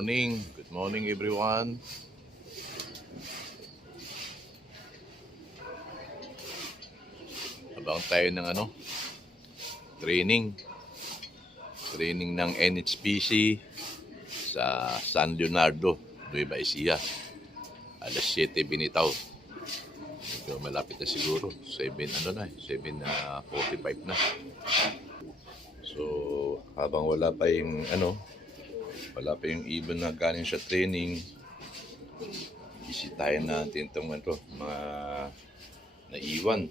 Good morning everyone. Abang tayo ng training. Training ng NHPC sa San Leonardo, Nueva Ecija. Alas 7 binitaw. Medyo malapit na siguro. 7:45 na. So, habang wala pa yung ibon na galing sa training, bisitahin natin itong mga naiwan.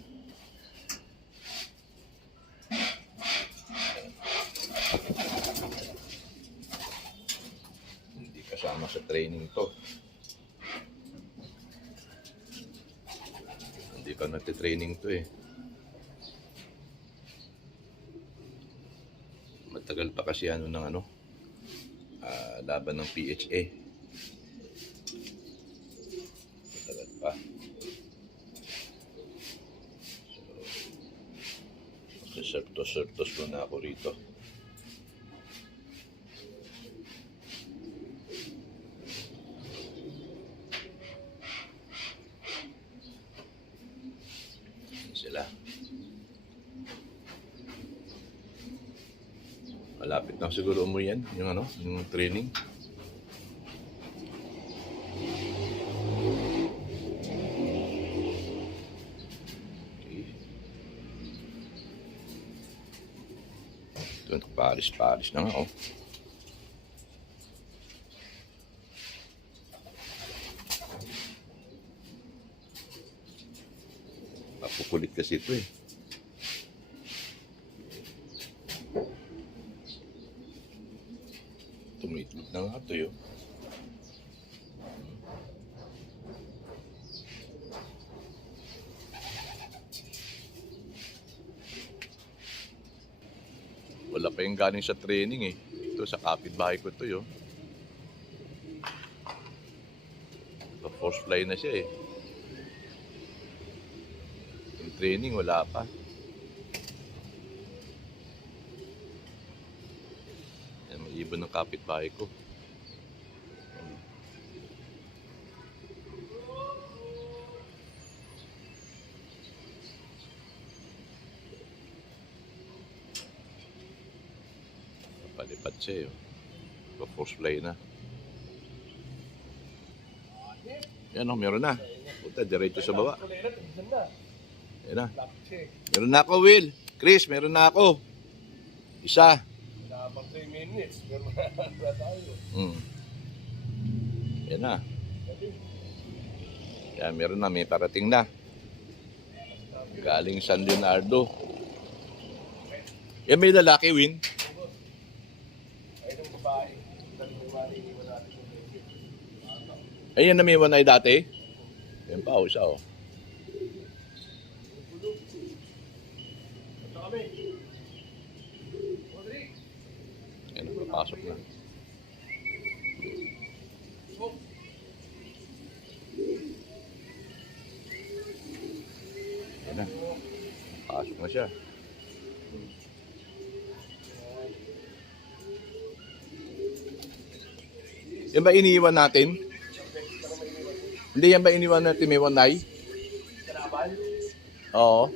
Hindi kasama sa training to. Hindi pa nagtitraining to eh. Matagal pa kasi laban ng PHA. Matagal pa. So, sertos muna ako rito. Sila. Malapit na siguro umuwi yan, yung training. Okay. Ito, paris na nga, oh. Mapukulit kasi ito eh. Tumitlog na nga ito yun. Wala pa yung galing sa training eh. Ito sa kapitbahay ko ito yun. Force fly na siya eh. Yung training wala pa. Ibon ng kapitbahay ko. Napalipad siya yun. Pa-force fly na. Yan o, meron na. Punta, diretso sa baba. Yan na. Meron na ako, Will. Chris, meron na ako. Isa. Pag 3 minutes, pero wala tayo. Yan na. Yan, meron na. May parating na. Galing San Leonardo. Yan, may lalaki, Win. Ay, ng babae. Ayan na may wanay dati. Yan pa, isa o. Yan, papasok na. Yan na. Pasok na siya. Yan ba iniiwan natin? Hindi yan ba iniwan natin may wanay? Kanabal? Oo.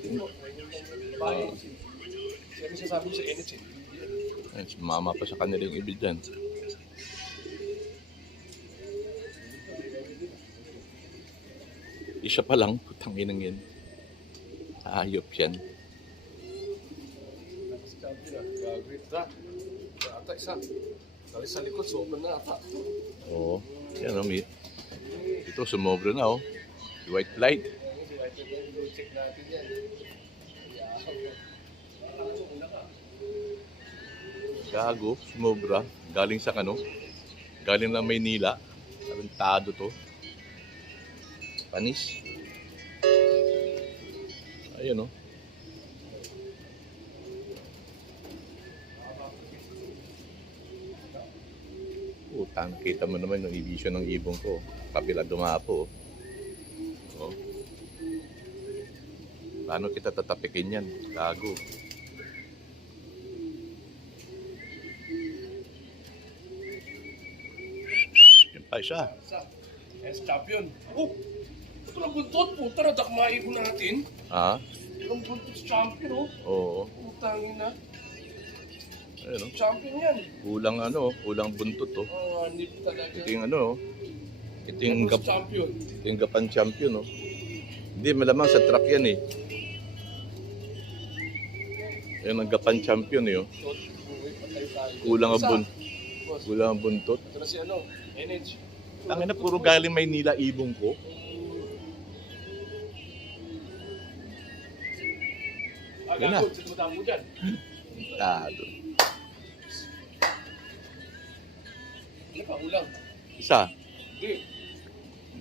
Sabi siya sabi sa NHC. Ay, sumama pa sa kanilang ibig dyan. Isa pa lang, putang inang yan. Ayop yan. Tapos sabi na, great that. Ata isa. Dali sa likod, sobrang na ata. Oo. Yan o, ito sumobra na o. White flight. Check natin yan. Gago, sumobra. Galing sa galing na Maynila. Tarantado to. Panis. Ayun o. Utang, nakita mo naman yung ibisyo ng ibong ko. Kapila dumapo. Oh. Paano kita tatapikin yan? Gago. Ay, siya. Isa. Yes, champion. Oh! Ito lang buntot. Puta na, dakmain ko natin. Ha? Ito lang buntot sa champion, oh. Oo. Putangin na. Ayun, oh. Champion yan. Kulang buntot, oh. Nip talaga. Ito yung ano, oh. Ito yung, Tapos champion. ito yung Gapan champion, oh. Hindi, malamang sa truck yan, eh. Yan ang Gapan champion, eh, oh. So, buhay, patay tayo. Boss, Kulang ang buntot. ito na si Energy. Tangin na, puro galing Maynila ibong ko. Yan na. Sino matamo dyan? Tado. Ano pa, ulang? Isa. Hindi.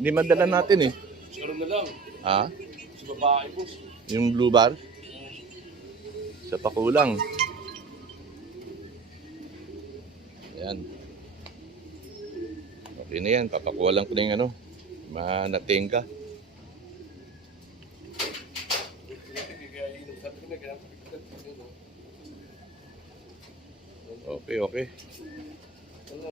Hindi madala natin, eh. Siguro na lang. Ha? Sa babae, boss. Yung blue bar? Sa pakulang. Ayan. Okay na yan. Papakuha lang ko na yung ano. Manating ka. Okay, okay.